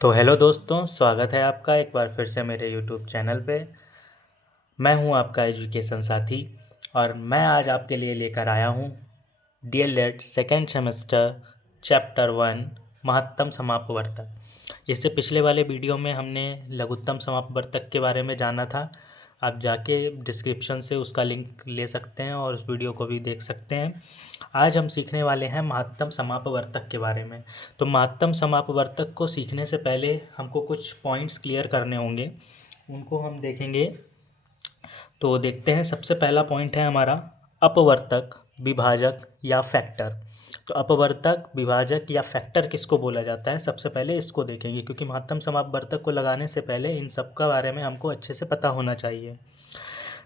तो हेलो दोस्तों, स्वागत है आपका एक बार फिर से मेरे यूट्यूब चैनल पे। मैं हूं आपका एजुकेशन साथी और मैं आज आपके लिए लेकर आया हूं डीएलएड सेकेंड सेमेस्टर चैप्टर 1 महत्तम समापवर्तक। इससे पिछले वाले वीडियो में हमने लघुत्तम समापवर्तक के बारे में जाना था। आप जाके डिस्क्रिप्शन से उसका लिंक ले सकते हैं और उस वीडियो को भी देख सकते हैं। आज हम सीखने वाले हैं महत्तम समापवर्तक के बारे में। तो महत्तम समापवर्तक को सीखने से पहले हमको कुछ पॉइंट्स क्लियर करने होंगे, उनको हम देखेंगे। तो देखते हैं, सबसे पहला पॉइंट है हमारा अपवर्तक, विभाजक या फैक्टर। तो अपवर्तक, विभाजक या फैक्टर किसको बोला जाता है, सबसे पहले इसको देखेंगे, क्योंकि महत्तम समापवर्तक को लगाने से पहले इन सब का बारे में हमको अच्छे से पता होना चाहिए।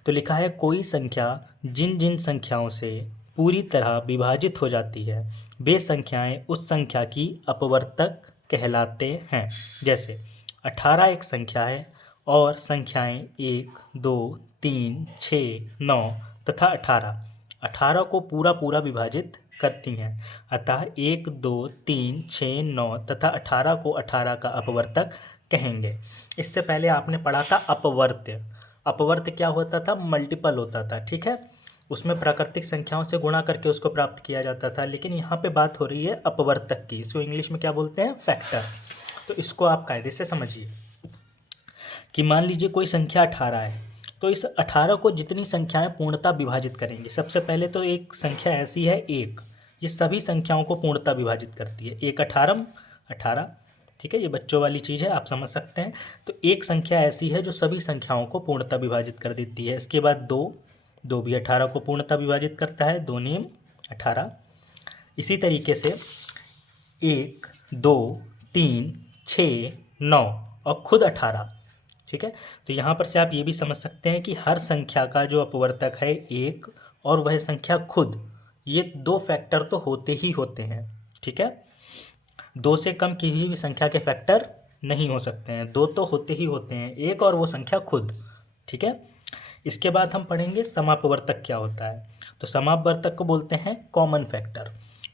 तो लिखा है, कोई संख्या जिन जिन संख्याओं से पूरी तरह विभाजित हो जाती है वे संख्याएं उस संख्या की अपवर्तक कहलाते हैं। जैसे 18 एक संख्या है और संख्याएं 1, 2, 3, 6, 9 तथा 18 को पूरा पूरा विभाजित करती हैं। अतः 1, 2, 3, 6, 9 तथा 18 को 18 का अपवर्तक कहेंगे। इससे पहले आपने पढ़ा था अपवर्त्य। अपवर्त्य क्या होता था, मल्टीपल होता था, ठीक है। उसमें प्राकृतिक संख्याओं से गुणा करके उसको प्राप्त किया जाता था, लेकिन यहाँ पे बात हो रही है अपवर्तक की। इसको इंग्लिश में क्या बोलते हैं, फैक्टर। तो इसको आप कायदे से समझिए कि मान लीजिए कोई संख्या 18 है, तो इस 18 को जितनी संख्याएं पूर्णतः विभाजित करेंगे। सबसे पहले तो एक संख्या ऐसी है एक, ये सभी संख्याओं को पूर्णतः विभाजित करती है। एक 18 18, ठीक है, ये बच्चों वाली चीज़ है, आप समझ सकते हैं। तो एक संख्या ऐसी है जो सभी संख्याओं को पूर्णतः विभाजित कर देती है। इसके बाद दो भी 18 को पूर्णतः विभाजित करता है, दो नियम 18। इसी तरीके से 1, 2, 3, 6, 9 और खुद 18, ठीक है। तो यहाँ पर से आप ये भी समझ सकते हैं कि हर संख्या का जो अपवर्तक है एक और वह संख्या खुद, ये दो फैक्टर तो होते ही होते हैं, ठीक है। दो से कम किसी भी संख्या के फैक्टर नहीं हो सकते हैं, दो तो होते ही होते हैं, एक और वो संख्या खुद, ठीक है। इसके बाद हम पढ़ेंगे समापवर्तक क्या होता है। तो समापवर्तक को बोलते हैं कॉमन फैक्टर।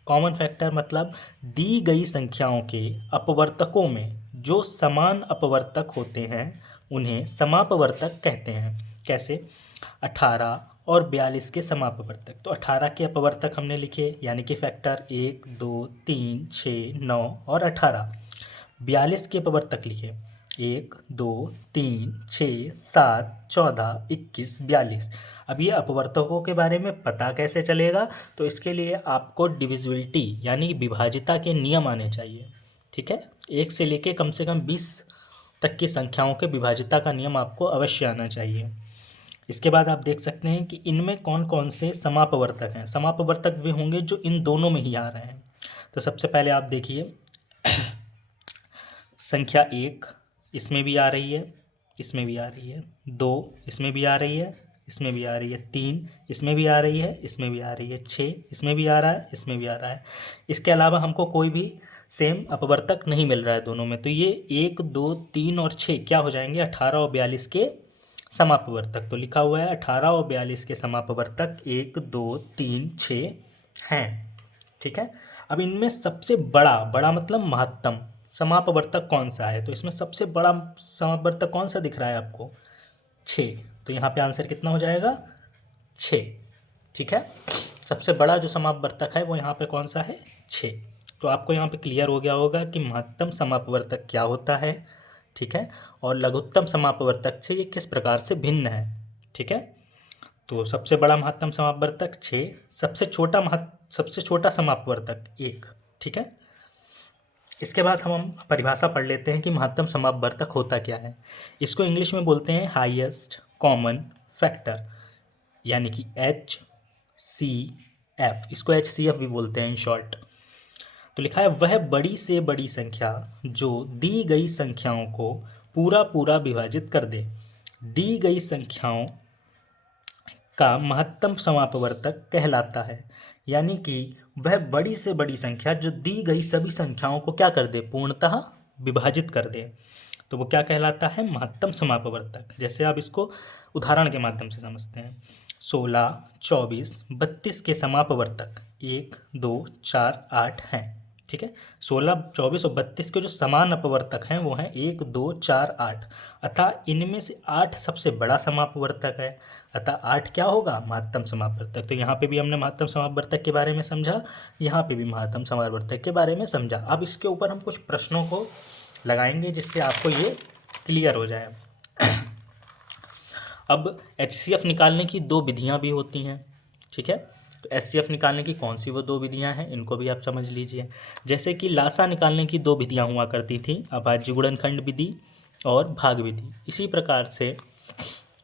कॉमन फैक्टर मतलब दी गई संख्याओं के अपवर्तकों में जो समान अपवर्तक होते हैं उन्हें समापवर्तक कहते हैं। कैसे, 18 और 42 के समापवर्तक। तो 18 के अपवर्तक हमने लिखे, यानी कि फैक्टर 1, 2, 3, 6, 9 और 18। 42 के अपवर्तक लिखे, 1, 2, 3, 6, 7, 14, 21, 42। अब ये अपवर्तकों के बारे में पता कैसे चलेगा, तो इसके लिए आपको डिविजिबिलिटी यानी विभाजिता के नियम आने चाहिए, ठीक है। एक से लेके कम से कम 20 तक की संख्याओं के विभाजिता का नियम आपको अवश्य आना चाहिए। इसके बाद आप देख सकते हैं कि इनमें कौन कौन से समापवर्तक हैं। समापवर्तक वे होंगे जो इन दोनों में ही आ रहे हैं। तो सबसे पहले आप देखिए, संख्या 1 इसमें भी आ रही है, इसमें भी आ रही है, 2 इसमें भी आ रही है, इसमें भी आ रही है, 3 इसमें भी आ रही है, इसमें भी आ रही है, 6 इसमें भी आ रहा है, इसमें भी आ रहा है। इसके अलावा हमको कोई भी सेम अपवर्तक नहीं मिल रहा है दोनों में। तो ये 1, 2, 3 और 6 क्या हो जाएंगे, 18 और 42 के समापवर्तक। तो लिखा हुआ है 18 और 42 के समापवर्तक 1, 2, 3, 6 हैं, ठीक है। अब इनमें सबसे बड़ा, बड़ा मतलब महत्तम समापवर्तक कौन सा है, तो इसमें सबसे बड़ा समापवर्तक कौन सा दिख रहा है आपको, 6। तो यहाँ पे आंसर कितना हो जाएगा, 6, ठीक है। सबसे बड़ा जो समापवर्तक है वो यहाँ पे कौन सा है, 6। तो आपको यहाँ पे क्लियर हो गया होगा कि महत्तम समापवर्तक क्या होता है, ठीक है, और लघुत्तम समापवर्तक से ये किस प्रकार से भिन्न है, ठीक है। तो सबसे बड़ा महत्तम समापवर्तक 6, सबसे छोटा समापवर्तक 1, ठीक है। इसके बाद हम परिभाषा पढ़ लेते हैं कि महत्तम समापवर्तक होता क्या है। इसको इंग्लिश में बोलते हैं हाईएस्ट कॉमन फैक्टर, यानी कि HCF। इसको HCF भी बोलते हैं इन शॉर्ट। तो लिखा है, वह बड़ी से बड़ी संख्या जो दी गई संख्याओं को पूरा पूरा विभाजित कर दे। दी गई संख्याओं का महत्तम समापवर्तक कहलाता है, यानी कि वह बड़ी से बड़ी संख्या जो दी गई सभी संख्याओं को क्या कर दे, पूर्णतः विभाजित कर दे, तो वो क्या कहलाता है, महत्तम समापवर्तक। जैसे आप इसको उदाहरण के माध्यम से समझते हैं। 16, 24, 32 के समापवर्तक 1, 2, 4, 8 हैं, ठीक है। 16, 24 और 32 के जो समान अपवर्तक हैं वो हैं 1, 2, 4, 8, अतः इनमें से 8 सबसे बड़ा समापवर्तक है, अतः 8 क्या होगा, महत्तम समापवर्तक। तो यहाँ पे भी हमने महत्तम समापवर्तक के बारे में समझा, यहाँ पे भी महत्तम समापवर्तक के बारे में समझा। अब इसके ऊपर हम कुछ प्रश्नों को लगाएंगे जिससे आपको ये क्लियर हो जाए। अब HCF निकालने की दो विधियाँ भी होती हैं, ठीक है। तो HCF निकालने की कौन सी वो दो विधियाँ हैं, इनको भी आप समझ लीजिए। जैसे कि लासा निकालने की दो विधियाँ हुआ करती थी, अभाज्य गुणनखंड विधि और भाग विधि। इसी प्रकार से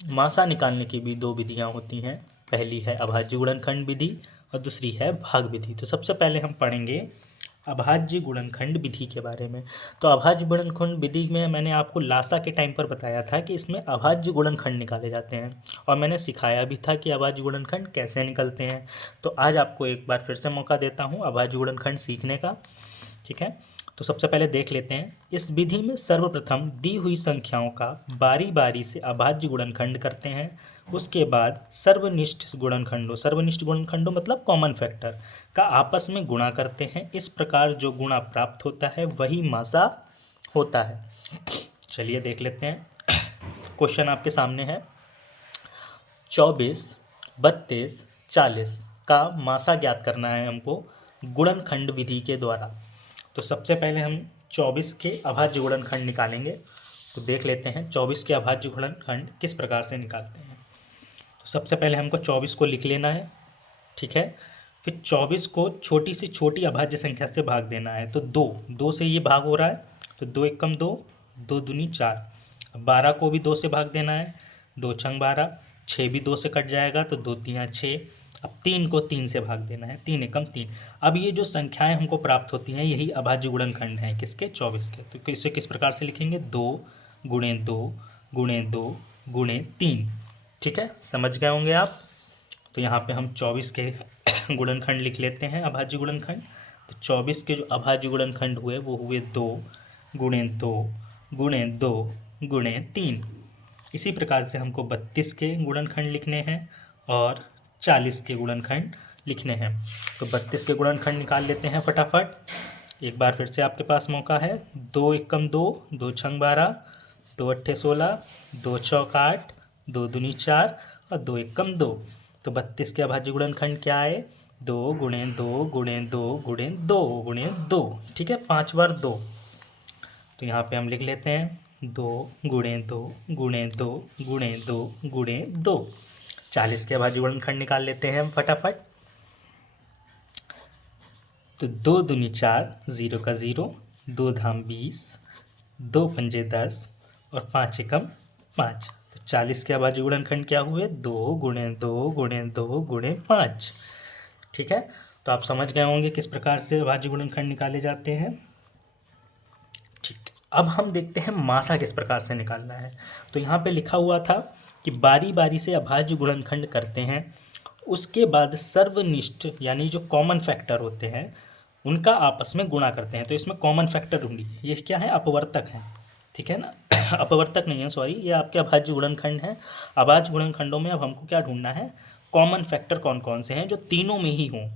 मासा निकालने की भी दो विधियाँ होती हैं, पहली है अभाज्य गुणनखंड विधि और दूसरी है भाग विधि। तो सबसे पहले हम पढ़ेंगे अभाज्य गुणनखंड विधि के बारे में। तो अभाज्य गुणनखंड विधि में मैंने आपको लासा के टाइम पर बताया था कि इसमें अभाज्य गुणनखंड निकाले जाते हैं और मैंने सिखाया भी था कि अभाज्य गुणनखंड कैसे निकलते हैं। तो आज आपको एक बार फिर से मौका देता हूँ अभाज्य गुणनखंड सीखने का, ठीक है। तो सबसे पहले देख लेते हैं, इस विधि में सर्वप्रथम दी हुई संख्याओं का बारी बारी से अभाज्य गुणनखंड करते हैं, उसके बाद सर्वनिष्ठ गुणनखंडों मतलब कॉमन फैक्टर का आपस में गुणा करते हैं। इस प्रकार जो गुणा प्राप्त होता है वही मासा होता है। चलिए देख लेते हैं, क्वेश्चन आपके सामने है। 24, 32, 40 का मासा ज्ञात करना है हमको गुणनखंड विधि के द्वारा। तो सबसे पहले हम 24 के अभाज्य गुणनखंड निकालेंगे। तो देख लेते हैं 24 के अभाज्य गुणनखंड किस प्रकार से निकालते हैं। तो सबसे पहले हमको 24 को लिख लेना है, ठीक है। फिर 24 को छोटी से छोटी अभाज्य संख्या से भाग देना है। तो 2 से ये भाग हो रहा है, तो 2 एकम 2, 2 दूनी 4। 12 को भी 2 से भाग देना है, 2 छंग 12, 6 भी 2 से कट जाएगा तो 2 तियाँ 6। अब 3 को 3 से भाग देना है, 3 एकम 3। अब ये जो संख्याएं हमको प्राप्त होती हैं यही अभाज्य गुणनखंड हैं, किसके, 24 के। तो इसे किस प्रकार से लिखेंगे, 2 गुणे 2 गुणे 2 गुणे 3, ठीक है, समझ गए होंगे आप। तो यहाँ पे हम 24 के गुणनखंड लिख लेते हैं, अभाज्य गुणनखंड। तो 24 के जो अभाज्य गुणनखंड हुए वो हुए 2 गुणे 2 गुणे 2 गुणे 3। इसी प्रकार से हमको 32 के गुणनखंड लिखने हैं और 40 के गुणनखंड लिखने हैं। तो 32 के गुणनखंड निकाल लेते हैं फटाफट। एक बार फिर से आपके पास मौका है। 2 एकम 2, 2 छंग 12, 2 अट्ठे 16, 2 चौक 8, 2 दूनी 4 और 2 एकम 2। तो 32 के अभाज्य गुणनखंड क्या आए, 2 गुणे 2 गुणे 2 गुणे 2 गुणे 2, ठीक है, 5 बार 2। तो यहाँ पे हम लिख लेते हैं 2 गुणे 2 गुणे 2 गुणे 2 गुणे 2। 40 के अभाज्य गुणनखंड निकाल लेते हैं हम फटाफट। तो 2 दूनी 4, 0 का 0, 2 धाम 20, 2 पंजे 10 और 5 एकम 5। तो 40 के अभाज्य गुणनखंड क्या हुए, 2 गुणे 2 गुणे 2 गुणे 5, ठीक है। तो आप समझ गए होंगे किस प्रकार से अभाज्य गुणनखंड निकाले जाते हैं, ठीक। अब हम देखते हैं मासा किस प्रकार से निकालना है। तो यहाँ पे लिखा हुआ था कि बारी बारी से अभाज्य गुणनखंड करते हैं, उसके बाद सर्वनिष्ठ यानी जो कॉमन फैक्टर होते हैं उनका आपस में गुणा करते हैं। तो इसमें कॉमन फैक्टर ढूंढिए, ये क्या है, अपवर्तक है, ठीक है ना। अपवर्तक नहीं है, सॉरी, ये आपके अभाज्य गुणनखंड हैं। अभाज्य गुणनखंडों में अब हमको क्या ढूंढना है, कॉमन फैक्टर कौन कौन से हैं जो तीनों में ही हों।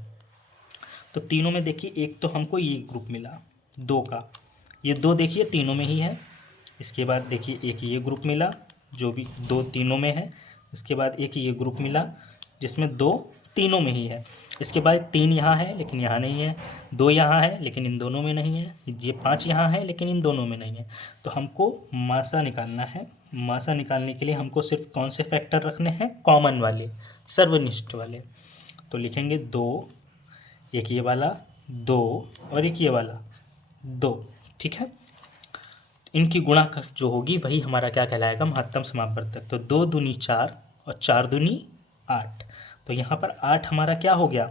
तो तीनों में देखिए, एक तो हमको ये ग्रुप मिला 2 का, ये 2 देखिए तीनों में ही है। इसके बाद देखिए एक ये ग्रुप मिला जो भी 2 तीनों में है। इसके बाद एक ये ग्रुप मिला जिसमें 2 तीनों में ही है। इसके बाद 3 यहाँ है लेकिन यहाँ नहीं है, 2 यहाँ है लेकिन इन दोनों में नहीं है, ये 5 यहाँ है लेकिन इन दोनों में नहीं है। तो हमको मासा निकालना है। मासा निकालने के लिए हमको सिर्फ कौन से फैक्टर रखने हैं, कॉमन वाले, सर्वनिष्ठ वाले। तो लिखेंगे 2, एक ये वाला 2 और एक ये वाला 2, ठीक है। इनकी गुणा कर जो होगी वही हमारा क्या कहलाएगा, महत्तम समापवर्तक। तो 2 दूनी 4 और 4 दूनी 8। तो यहाँ पर 8 हमारा क्या हो गया,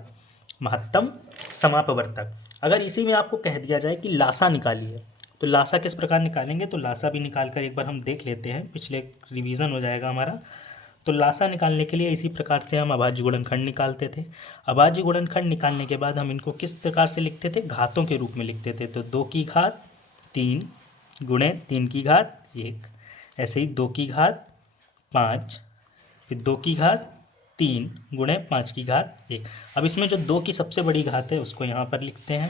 महत्तम समापवर्तक। अगर इसी में आपको कह दिया जाए कि लासा निकालिए, तो लासा किस प्रकार निकालेंगे, तो लासा भी निकाल कर एक बार हम देख लेते हैं, पिछले रिवीजन हो जाएगा हमारा। तो लासा निकालने के लिए इसी प्रकार से हम अभाज्य गुणनखंड निकालते थे। अभाज्य गुणनखंड निकालने के बाद हम इनको किस प्रकार से लिखते थे, घातों के रूप में लिखते थे। तो 2 की घात 3 गुणे 3 की घात 1, ऐसे ही 2 की घात 5, फिर 2 की घात 3 गुणे 5 की घात 1। अब इसमें जो 2 की सबसे बड़ी घात है उसको यहाँ पर लिखते हैं,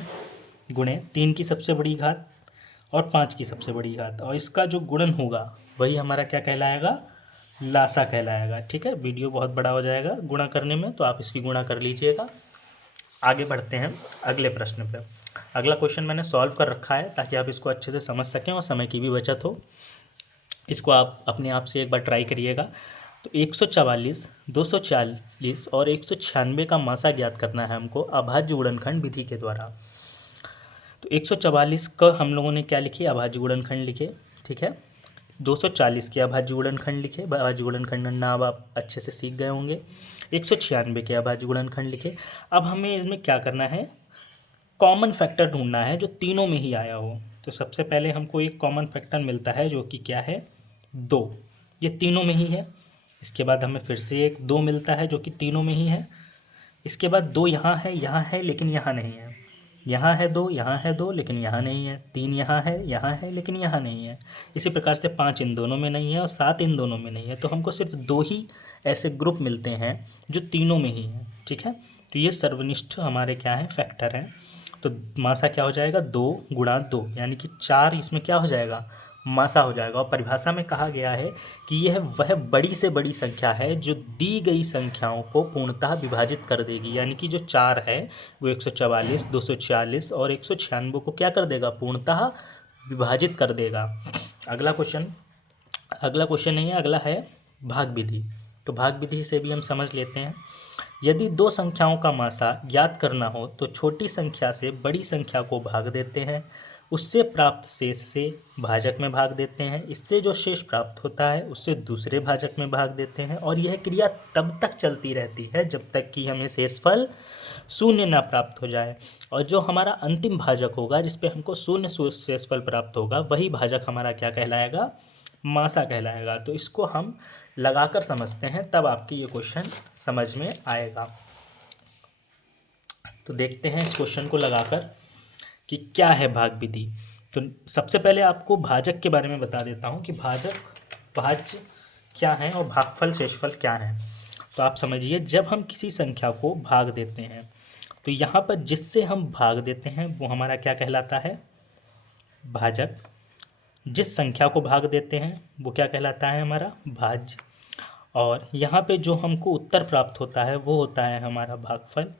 गुणे 3 की सबसे बड़ी घात और 5 की सबसे बड़ी घात, और इसका जो गुणन होगा वही हमारा क्या कहलाएगा, लासा कहलाएगा। ठीक है, वीडियो बहुत बड़ा हो जाएगा गुणा करने में, तो आप इसकी गुणा कर लीजिएगा। आगे बढ़ते हैं अगले प्रश्न पर। अगला क्वेश्चन मैंने सॉल्व कर रखा है ताकि आप इसको अच्छे से समझ सकें और समय की भी बचत हो। इसको आप अपने आप से एक बार ट्राई करिएगा। तो 144, 240 और 196 का मासा ज्ञात करना है हमको अभाज्य गुणनखंड विधि के द्वारा। तो 144 का हम लोगों ने क्या लिखे, अभाज्य गुणनखंड लिखे। ठीक है, 240 के अभाज्य गुणनखंड लिखे, अभाज्य गुणनखंड नाम आप अच्छे से सीख गए होंगे। 196 के अभाज्य गुणनखंड लिखे। अब हमें इसमें क्या करना है, कॉमन फैक्टर ढूंढना है जो तीनों में ही आया हो। तो सबसे पहले हमको एक कॉमन फैक्टर मिलता है जो कि क्या है, 2, ये तीनों में ही है। इसके बाद हमें फिर से एक 2 मिलता है जो कि तीनों में ही है। इसके बाद 2 यहाँ है लेकिन यहाँ नहीं है। यहाँ है 2, यहाँ है 2 लेकिन यहाँ नहीं है। 3 यहाँ है लेकिन यहाँ नहीं है। इसी प्रकार से 5 इन दोनों में नहीं है और 7 इन दोनों में नहीं है। तो हमको सिर्फ 2 ही ऐसे ग्रुप मिलते हैं जो तीनों में ही हैं। ठीक है, तो ये सर्वनिष्ठ हमारे क्या है, फैक्टर हैं। तो मासा क्या हो जाएगा, 2 गुणा 2 यानी कि 4 इसमें क्या हो जाएगा, मासा हो जाएगा। और परिभाषा में कहा गया है कि यह वह बड़ी से बड़ी संख्या है जो दी गई संख्याओं को पूर्णतः विभाजित कर देगी। यानी कि जो 4 है वो 144, 240 और 196 को क्या कर देगा, पूर्णतः विभाजित कर देगा। अगला क्वेश्चन नहीं है, अगला है भाग विधि। तो भाग विधि से भी हम समझ लेते हैं। यदि 2 संख्याओं का मासा ज्ञात करना हो तो छोटी संख्या से बड़ी संख्या को भाग देते हैं, उससे प्राप्त शेष से भाजक में भाग देते हैं, इससे जो शेष प्राप्त होता है उससे दूसरे भाजक में भाग देते हैं, और यह क्रिया तब तक चलती रहती है जब तक कि हमें शेषफल शून्य ना प्राप्त हो जाए। और जो हमारा अंतिम भाजक होगा जिस पे हमको शून्य शेषफल प्राप्त होगा वही भाजक हमारा क्या कहलाएगा, मासा कहलाएगा। तो इसको हम लगाकर समझते हैं तब आपकी ये क्वेश्चन समझ में आएगा। तो देखते हैं इस क्वेश्चन को लगाकर कि क्या है भाग विधि। तो सबसे पहले आपको भाजक के बारे में बता देता हूँ कि भाज्य क्या है और भागफल शेषफल क्या है। तो आप समझिए, जब हम किसी संख्या को भाग देते हैं तो यहाँ पर जिससे हम भाग देते हैं वो हमारा क्या कहलाता है, भाजक। जिस संख्या को भाग देते हैं वो क्या कहलाता है, हमारा भाज्य। और यहाँ पे जो हमको उत्तर प्राप्त होता है वो होता है हमारा भागफल।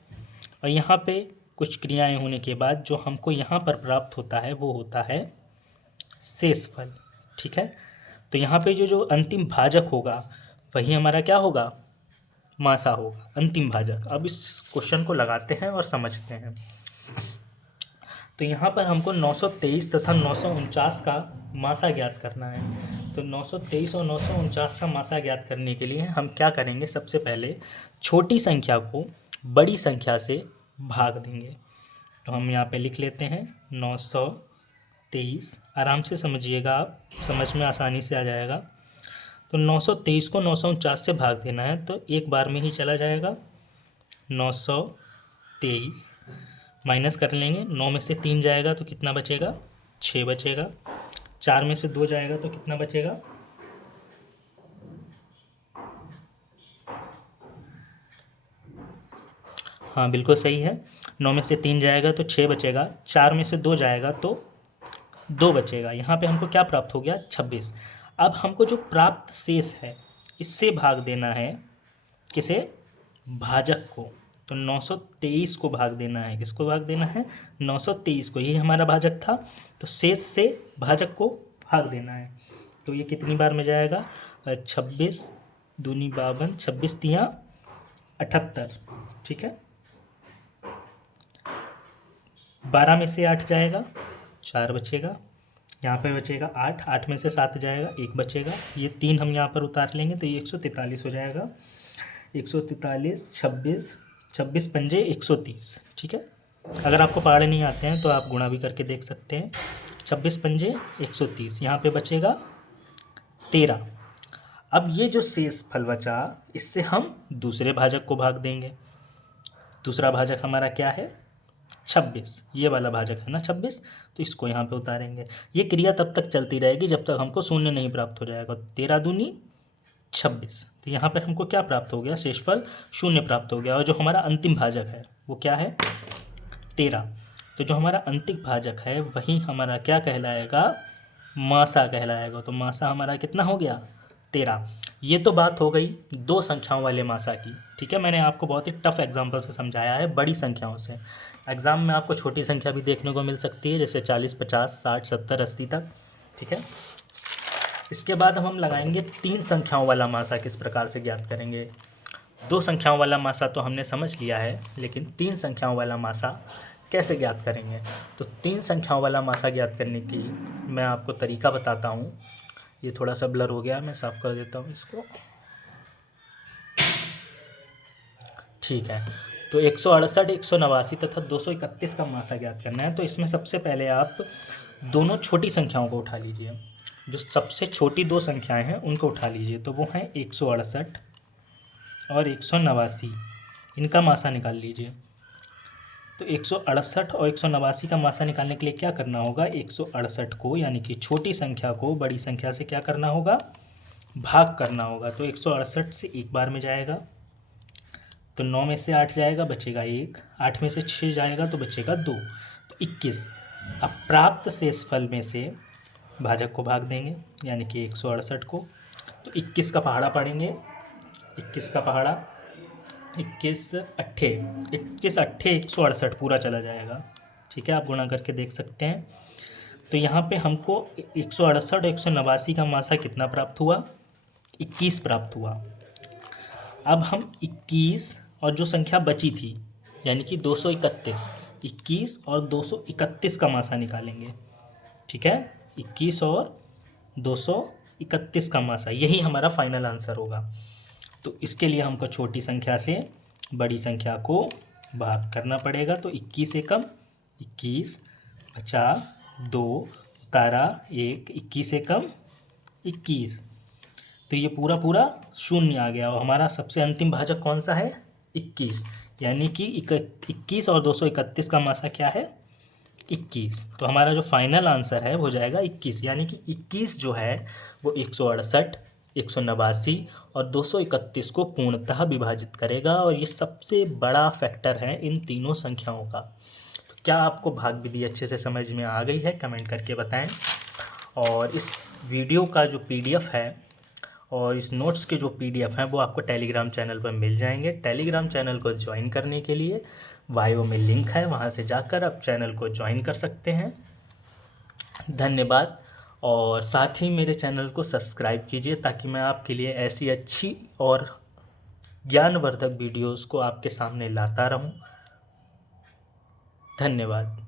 और यहाँ पे कुछ क्रियाएं होने के बाद जो हमको यहाँ पर प्राप्त होता है वो होता है शेषफल। ठीक है, तो यहाँ पे जो अंतिम भाजक होगा वही हमारा क्या होगा, मासा होगा, अंतिम भाजक। अब इस क्वेश्चन को लगाते हैं और समझते हैं। तो यहाँ पर हमको 923 तथा 949 का मासा ज्ञात करना है। तो 923 और 949 का मासा ज्ञात करने के लिए हम क्या करेंगे, सबसे पहले छोटी संख्या को बड़ी संख्या से भाग देंगे। तो हम यहाँ पे लिख लेते हैं 923, आराम से समझिएगा आप, समझ में आसानी से आ जाएगा। तो 923 को 949 से भाग देना है तो एक बार में ही चला जाएगा। 923 माइनस कर लेंगे, 9 में से 3 जाएगा तो कितना बचेगा, 6 बचेगा। 4 में से 2 जाएगा तो कितना बचेगा, हाँ बिल्कुल सही है, 9 में से 3 जाएगा तो 6 बचेगा। 4 में से 2 जाएगा तो 2 बचेगा। यहाँ पे हमको क्या प्राप्त हो गया, 26। अब हमको जो प्राप्त शेष है इससे भाग देना है किसे, भाजक को। तो 923 को भाग देना है, किसको भाग देना है, 923 को, यही हमारा भाजक था। तो शेष से भाजक को भाग देना है। तो ये कितनी बार में जाएगा, 26 दूनी 52, 26 तियाँ 78। ठीक है, 12 में से 8 जाएगा, 4 बचेगा। यहाँ पे बचेगा 8, 8 में से 7 जाएगा, 1 बचेगा। ये 3 हम यहाँ पर उतार लेंगे तो ये 143 हो जाएगा। 143, 26, 26 पंजे 130। ठीक है, अगर आपको पहाड़े नहीं आते हैं तो आप गुणा भी करके देख सकते हैं। 26 पंजे 130, यहाँ पे बचेगा 13। अब ये जो शेष फल बचा इससे हम दूसरे भाजक को भाग देंगे। दूसरा भाजक हमारा क्या है, 26, ये वाला भाजक है ना 26, तो इसको यहाँ पे उतारेंगे। ये क्रिया तब तक चलती रहेगी जब तक हमको शून्य नहीं प्राप्त हो जाएगा। 13 दूनी 26, तो यहाँ पर हमको क्या प्राप्त हो गया, शेषफल शून्य प्राप्त हो गया। और जो हमारा अंतिम भाजक है वो क्या है, 13। तो जो हमारा अंतिम भाजक है वही हमारा क्या कहलाएगा, मासा कहलाएगा। तो मासा हमारा कितना हो गया, 13। ये तो बात हो गई दो संख्याओं वाले मासा की, ठीक है। मैंने आपको बहुत ही टफ एग्जाम्पल से समझाया है बड़ी संख्याओं से। एग्ज़ाम में आपको छोटी संख्या भी देखने को मिल सकती है, जैसे 40, 50, 60, 70, 80 तक, ठीक है। इसके बाद हम लगाएंगे तीन संख्याओं वाला मासा किस प्रकार से ज्ञात करेंगे। दो संख्याओं वाला मासा तो हमने समझ लिया है, लेकिन तीन संख्याओं वाला मासा कैसे ज्ञात करेंगे। तो तीन संख्याओं वाला मासा ज्ञात करने की मैं आपको तरीका बताता हूँ। ये थोड़ा सा ब्लर हो गया, मैं साफ़ कर देता हूँ इसको, ठीक है। तो 168, 189 तथा 231 का मासा ज्ञात करना है। तो इसमें सबसे पहले आप दोनों छोटी संख्याओं को उठा लीजिए। जो सबसे छोटी दो संख्याएं हैं उनको उठा लीजिए। तो वो हैं 168 और 189, इनका मासा निकाल लीजिए। तो 168 और 189 का मासा निकालने के लिए क्या करना होगा, 168 को यानी कि छोटी संख्या को बड़ी संख्या से क्या करना होगा, भाग करना होगा। तो 168 से एक बार में जाएगा, तो 9 में से 8 जाएगा, बचेगा 1। 8 में से 6 जाएगा तो बचेगा 2, तो 21। अब प्राप्त शेषफल में से भाजक को भाग देंगे, यानी कि 168 को। तो 21 का पहाड़ा पढ़ेंगे, 21 का पहाड़ा, 21 अट्ठे 168 पूरा चला जाएगा, ठीक है। आप गुणा करके देख सकते हैं। तो यहाँ पे हमको 168 और 189 का मासा कितना प्राप्त हुआ, 21 प्राप्त हुआ। अब हम 21 और जो संख्या बची थी यानी कि 231, 21 और 231 का मासा निकालेंगे, ठीक है। 21 और 231 का मासा, यही हमारा फाइनल आंसर होगा। तो इसके लिए हमको छोटी संख्या से बड़ी संख्या को भाग करना पड़ेगा। तो 21 एकम 21, बचा 2, उतारा 1, 21 एकम 21। तो ये पूरा पूरा शून्य आ गया और हमारा सबसे अंतिम भाजक कौन सा है, 21। यानी कि 21 और 231 का मासा क्या है, 21। तो हमारा जो फाइनल आंसर है वो हो जाएगा 21। यानी कि 21 जो है वो 168, 189 और 231 को पूर्णतः विभाजित करेगा। और ये सबसे बड़ा फैक्टर है इन तीनों संख्याओं का। तो क्या आपको भाग विधि अच्छे से समझ में आ गई है, कमेंट करके बताएं। और इस वीडियो का जो PDF है और इस नोट्स के जो PDF हैं वो आपको टेलीग्राम चैनल पर मिल जाएंगे। टेलीग्राम चैनल को ज्वाइन करने के लिए बायो में लिंक है, वहाँ से जाकर आप चैनल को ज्वाइन कर सकते हैं। धन्यवाद। और साथ ही मेरे चैनल को सब्सक्राइब कीजिए ताकि मैं आपके लिए ऐसी अच्छी और ज्ञानवर्धक वीडियोस को आपके सामने लाता रहूं। धन्यवाद।